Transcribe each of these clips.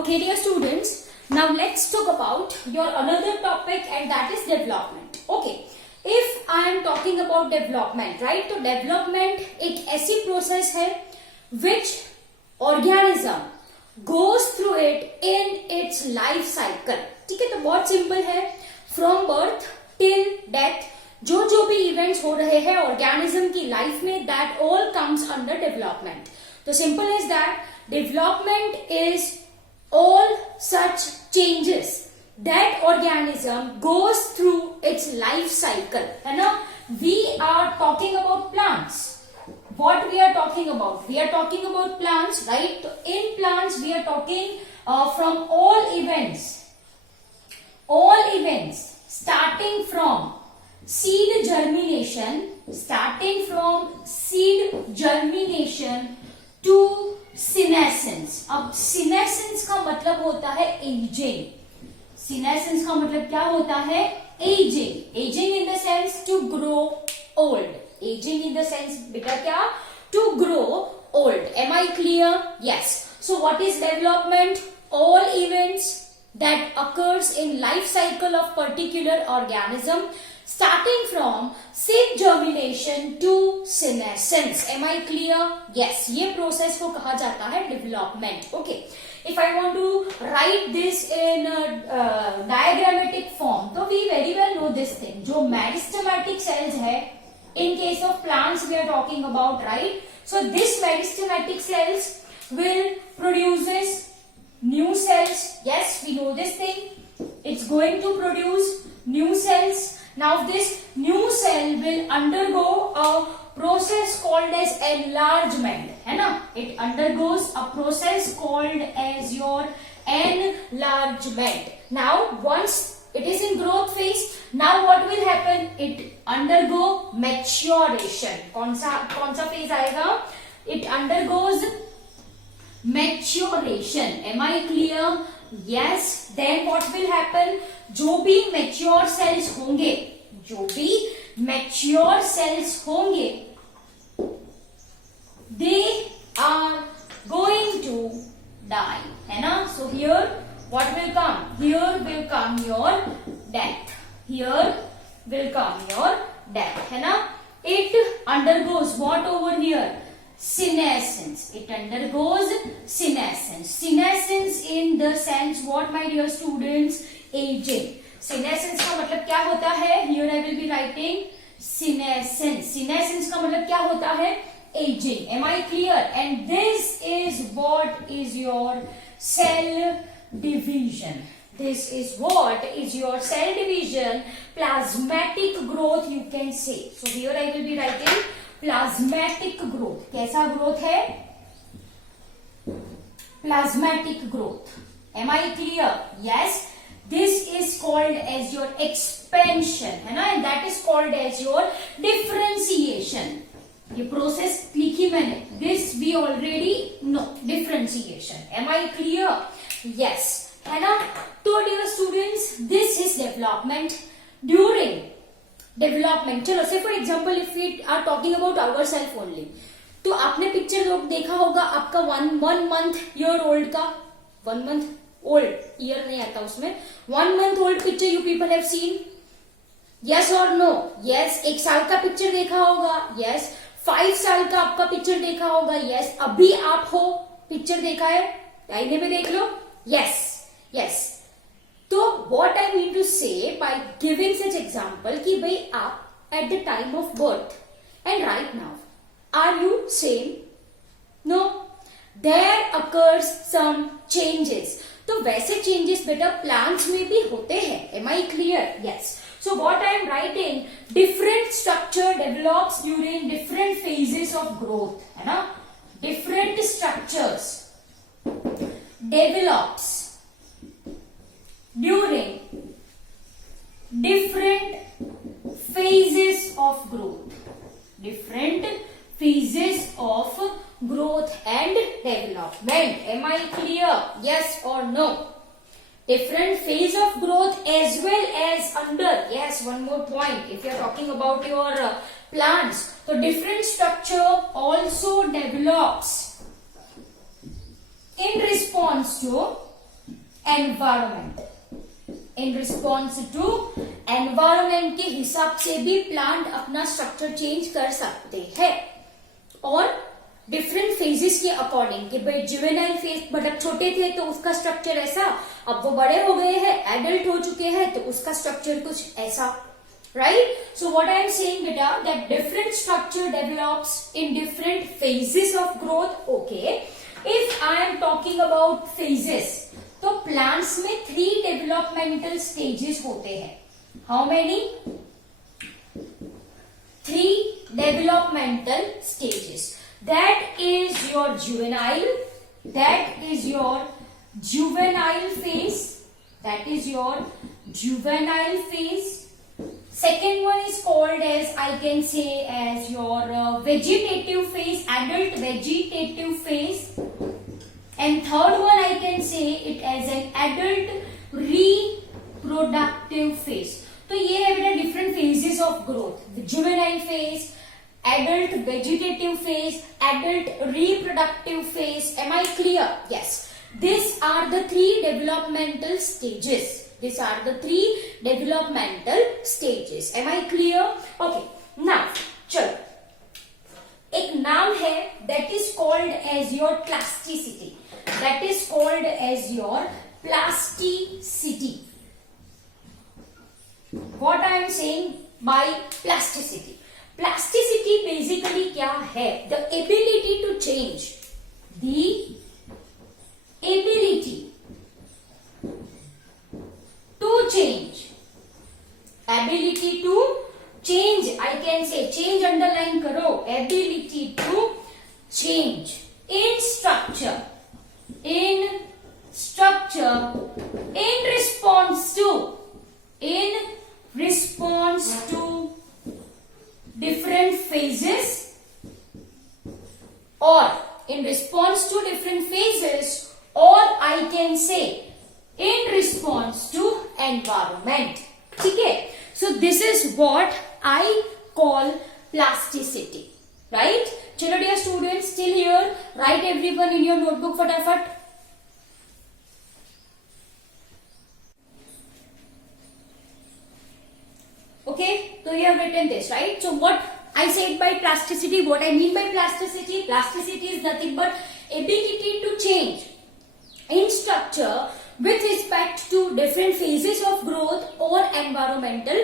Okay, dear students, now let's talk about your another topic, and that is development. Okay, if I am talking about development, right? तो development एक ऐसी process है which organism goes through it in its life cycle. ठीक है, तो बहुत simple है. From birth till death, जो भी इवेंट्स हो रहे हैं ऑर्गेनिज्म की लाइफ में, that all comes under development. तो simple is that development is all such changes that organism goes through its life cycle. है ना? We are talking about plants. What we are talking about? We are talking about plants, right? So in plants we are talking from all events starting from seed germination to senescence. अब senescence का मतलब होता है ageing. Senescence का मतलब क्या होता है? Ageing. Ageing in the sense to grow old. Ageing in the sense बेटा क्या? To grow old. Am I clear? Yes. So what is development? All events that occurs in life cycle of particular organism starting from seed germination to senescence. Am I clear? Yes, ये process को कहा जाता है development. Okay, if I want to write this in diagrammatic form, तो we very well know this thing. जो meristematic cells है, in case of plants we are talking about, right? So this meristematic cells will produces new cells. Yes, we know this thing. It's going to produce new cells. Now this new cell will undergo a process called as enlargement. है ना? It undergoes a process called as your enlargement. Now once it is in growth phase, now what will happen? It undergo maturation. कौन सा phase आएगा? It undergoes maturation. Am I clear? Yes. Then what will happen? जो भी mature cells होंगे, they are going to die. है ना? So here what will come? Here will come your death. है ना? It undergoes what over here? Senescence. It undergoes senescence. Senescence in the sense what, my dear students? Aging. Senescence का मतलब क्या होता है? Here I will be writing senescence. Senescence का मतलब क्या होता है? Aging. Am I clear? And this is what is your cell division. This is what is your cell division. Plasmatic growth you can say. So here I will be writing plasmatic growth. कैसा growth है? Plasmatic growth. Am I clear? Yes. This is called as your expansion. है ना? And that is called as your differentiation. ये process लिखी मैंने. This we already know. Differentiation. Am I clear? Yes. है ना? तो dear students, this is development. During development, चलो say for example if we are talking about our self only, तो आपने picture लोग देखा होगा आपका वन मंथ ईयर ओल्ड का. 1 month ओल्ड, ईयर नहीं आता उसमें. 1 month old picture you people have seen. Yes और नो? यस. 1 साल का पिक्चर देखा होगा. यस. 5 साल का आपका पिक्चर देखा होगा. यस. अभी आप हो, पिक्चर देखा है, आईने में देख लो. यस. तो what I mean to say by giving such example कि भाई आप at the time of birth and right now, are you same? No. There occurs some changes. तो वैसे changes बेटा plants में भी होते हैं. Am I clear? Yes. So what I am writing, different structure develops during different phases of growth. है ना? Different structures develops during different phases of growth. Different phases of growth and development. Am I clear? Yes or no? Different phase of growth as well as under. Yes, one more point. If you are talking about your plants, so different structure also develops in response to environment, in response to environment के हिसाब से भी plant अपना structure change कर सकते हैं और different phases के अकॉर्डिंग कि भाई जुवेनाइल फेज मतलब छोटे थे तो उसका स्ट्रक्चर ऐसा, अब वो बड़े हो गए हैं, एडल्ट हो चुके हैं तो उसका स्ट्रक्चर कुछ ऐसा, right? So what I am saying beta, that different structure develops in different phases of growth. Okay, if I am talking about phases, तो plants में 3 developmental stages होते हैं. How many? 3 developmental stages. That is your juvenile. That is your juvenile phase. That is your juvenile phase. Second one is called as, I can say, as your vegetative phase, adult vegetative phase. And third one I can say it as an adult reproductive phase. तो ये है बेटा different phases of growth. The juvenile phase, adult vegetative phase, adult reproductive phase. Am I clear? Yes. These are the 3 developmental stages. These are the 3 developmental stages. Am I clear? Okay. Now, चलो एक नाम है that is called as your plasticity. That is called as your plasticity. What I am saying by plasticity? Plasticity basically क्या है? The ability to change. The ability to change. Ability to change. I can say change underline करो. Ability to change in structure. In structure. In response to. In response to different phases, or in response to different phases, or I can say in response to environment. ठीक है? So this is what I call plasticity, right? चलो dear students, still here, write everyone in your notebook फटाफट. Okay, so you have written this, right? So what I said by plasticity, what I mean by plasticity? Plasticity is nothing but ability to change in structure with respect to different phases of growth or environmental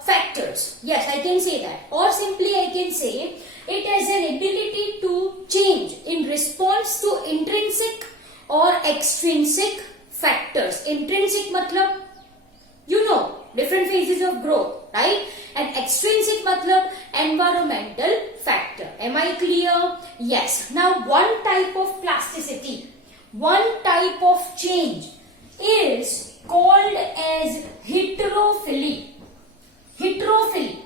factors. Yes, I can say that. Or simply I can say it has an ability to change in response to intrinsic or extrinsic factors. Intrinsic matlab, you know, different phases of growth, right? And extrinsic matlab environmental factor. Am I clear? Yes. Now one type of plasticity, one type of change is called as heterophily. Heterophily.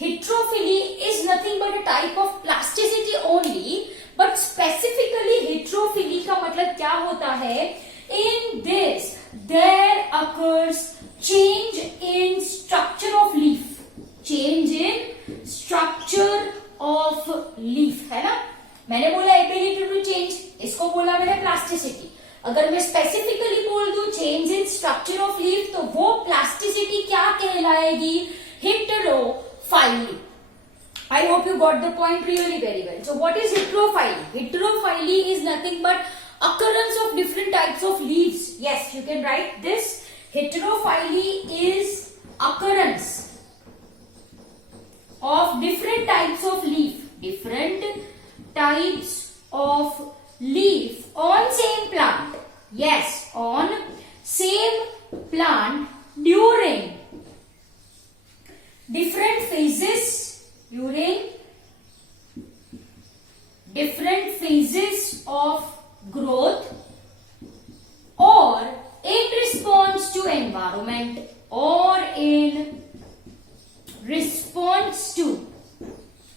Heterophily is nothing but a type of plasticity only, but specifically heterophily का मतलब क्या होता है? In this there occurs change in structure of leaf. Change in structure of leaf, है ना? मैंने बोला ability to change, इसको बोला मैंने plasticity. अगर मैं specifically बोल दूं change in structure of leaf, तो वो plasticity क्या कहलाएगी? Heterophily. I hope you got the point really very well. So what is heterophily? Heterophily is nothing but occurrence of different types of leaves. Yes, you can write this. Heterophily is occurrence of different types of leaf. Different types of leaf on same plant. Yes, on same plant during different phases. During different phases of growth, or in response to environment, or in response to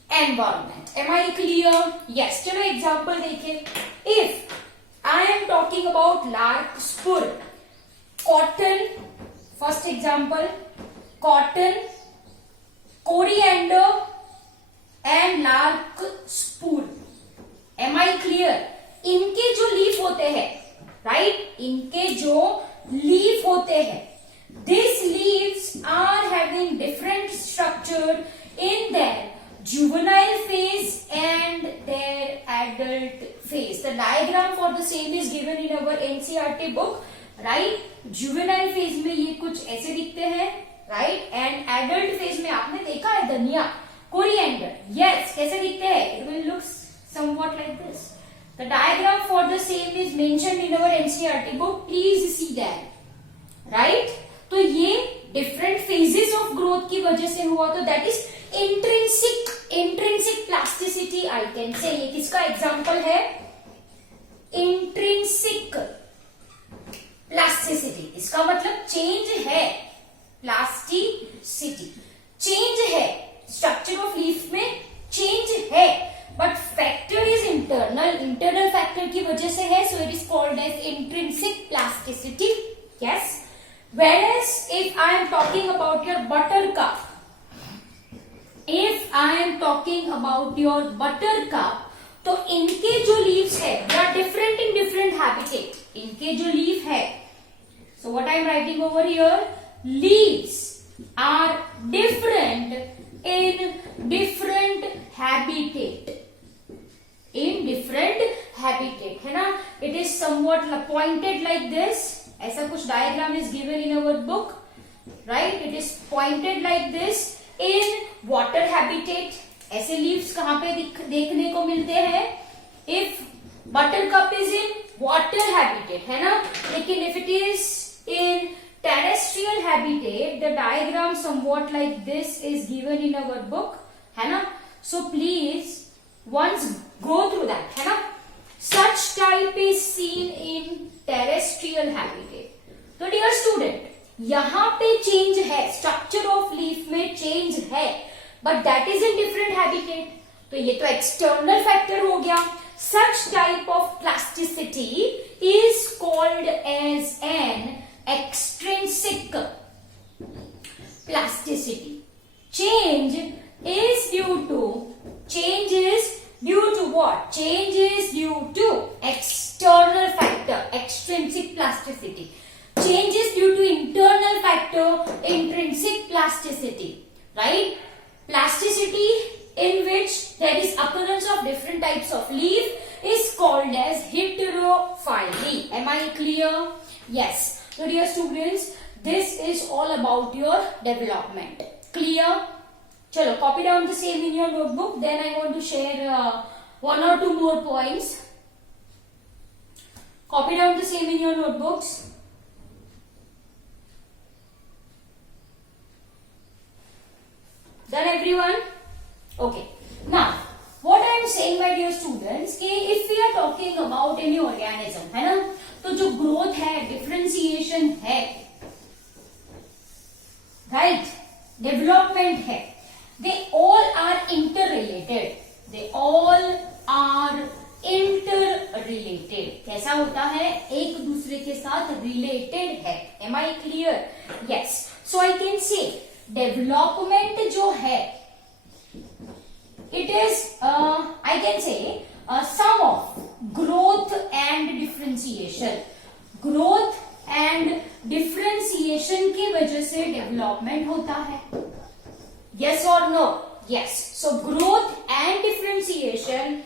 environment. Am I clear? Yes. चलो example देखिए. If I am talking about larkspur, cotton, first example, cotton, coriander and larkspur. Am I clear? इनके जो leaf होते हैं, right? इनके जो in their juvenile phase and their adult phase. The diagram for the same is given in our NCERT book, right? Juvenile phase में ये कुछ ऐसे दिखते हैं, right? And adult phase में आपने देखा है धनिया, coriander, yes, कैसे दिखते हैं? It will look somewhat like this. The diagram for the same is mentioned in our NCERT book. Please see that, right? तो ये different phases of growth की वजह से हुआ, तो that is intrinsic plasticity I can say. ये किसका example है? Intrinsic plasticity. इसका मतलब चेंज है, प्लास्टिसिटी चेंज है, स्ट्रक्चर ऑफ लीफ में चेंज है, but factor is internal factor की वजह से है, so it is called as intrinsic plasticity. Yes. Whereas if I am talking about your buttercup, if I am talking about your buttercup, तो इनके जो leaves है they are different in different habitat. इनके जो लीफ है, so what I am writing over here, leaves are different in different habitat. In different habitat, है ना? It is somewhat pointed like this. ऐसा कुछ diagram is given in our book, right? It is pointed like this. In water habitat ऐसे leaves कहां पे देखने को मिलते हैं? If buttercup is in water habitat, है ना? लेकिन if it is in terrestrial habitat, the diagram somewhat like this is given in our book, है ना? So please once go through that, है ना? Such type is seen in terrestrial habitat. तो dear student, यहाँ पे change है, structure of leaf में change है, but that is in different habitat. तो ये तो एक्सटर्नल फैक्टर हो गया. Such type of plasticity is called as an extrinsic plasticity. Change is due to what? Change is due to external factor, extrinsic plasticity. Change is due to internal factor, intrinsic plasticity, right? Plasticity in which there is occurrence of different types of leaf is called as heterophyly. Am I clear? Yes. So dear students, this is all about your development. Clear? चलो, copy down the same in your notebook. Then I want to share one or two more points. Copy down the same in your notebooks. Done everyone? Okay. Now, what I am saying, my dear students, कि if we are talking about any organism, है ना? तो जो growth है, differentiation है, right? Development है. They all are interrelated. They all are interrelated. कैसा होता है? एक दूसरे के साथ related है. Am I clear? Yes. So I can say development जो है, it is I can say a sum of growth and differentiation. Growth and differentiation की वजह से development होता है. Yes or no? Yes. So growth and differentiation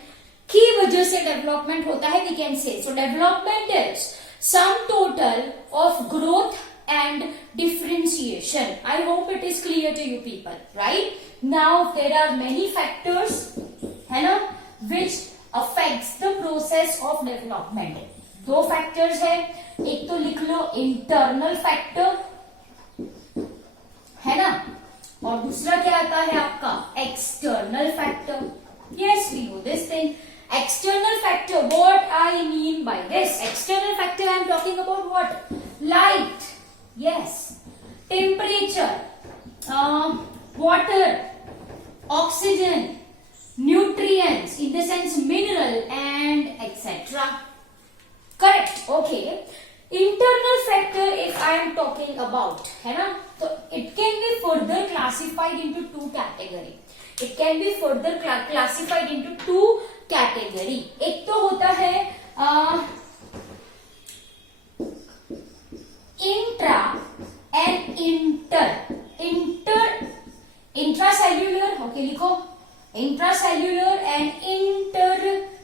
की वजह से development होता है, we can say. So development is sum total of growth and differentiation. I hope it is clear to you people, right? Now there are many factors, है ना, which affects the process of development. दो factors है, एक तो लिख लो internal factor, है ना, और दूसरा क्या आता है आपका? External factor. Yes, we know this thing. External factor, what I mean by this? External factor I am talking about what? Light, yes, temperature, water, oxygen, nutrients in the sense mineral and etcetera. Correct. Okay. Internal factor, if I am talking about, है ना, तो it can be further classified into two category. It can be further classified into two category. एक तो होता है intra and inter. Intracellular, okay लिखो, intracellular and intercellular.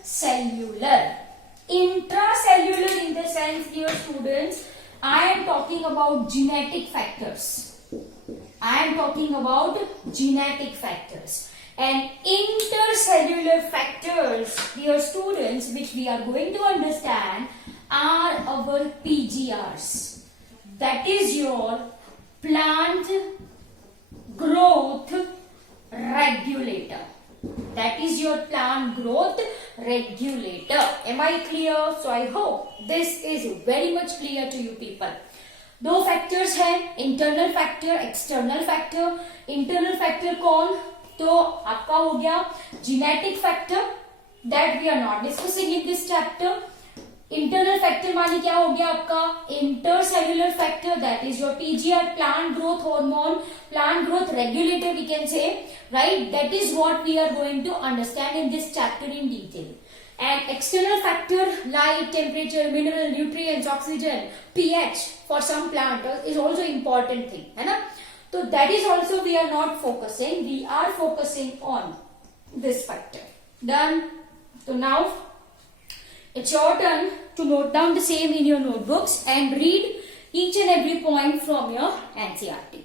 Intracellular in the sense, dear students, I am talking about genetic factors. I am talking about genetic factors. And intercellular factors, dear students, which we are going to understand are our PGRs. That is your plant growth regulator. That is your plant growth regulator. Am I clear? So I hope this is very much clear to you people. दो factors हैं, internal factor, external factor. Internal factor कौन? तो आपका हो गया genetic factor, that we are not discussing in this chapter. Internal factor माने क्या हो गया आपका? Intercellular factor, that is your PGR, plant growth hormone, plant growth regulator we can say, right? That is what we are going to understand in this chapter in detail. And external factor, light, temperature, mineral, nutrients, oxygen, pH for some plant is also important thing, है ना? So that is also we are not focusing. We are focusing on this factor. Done. So now it's your turn to note down the same in your notebooks and read each and every point from your NCERT.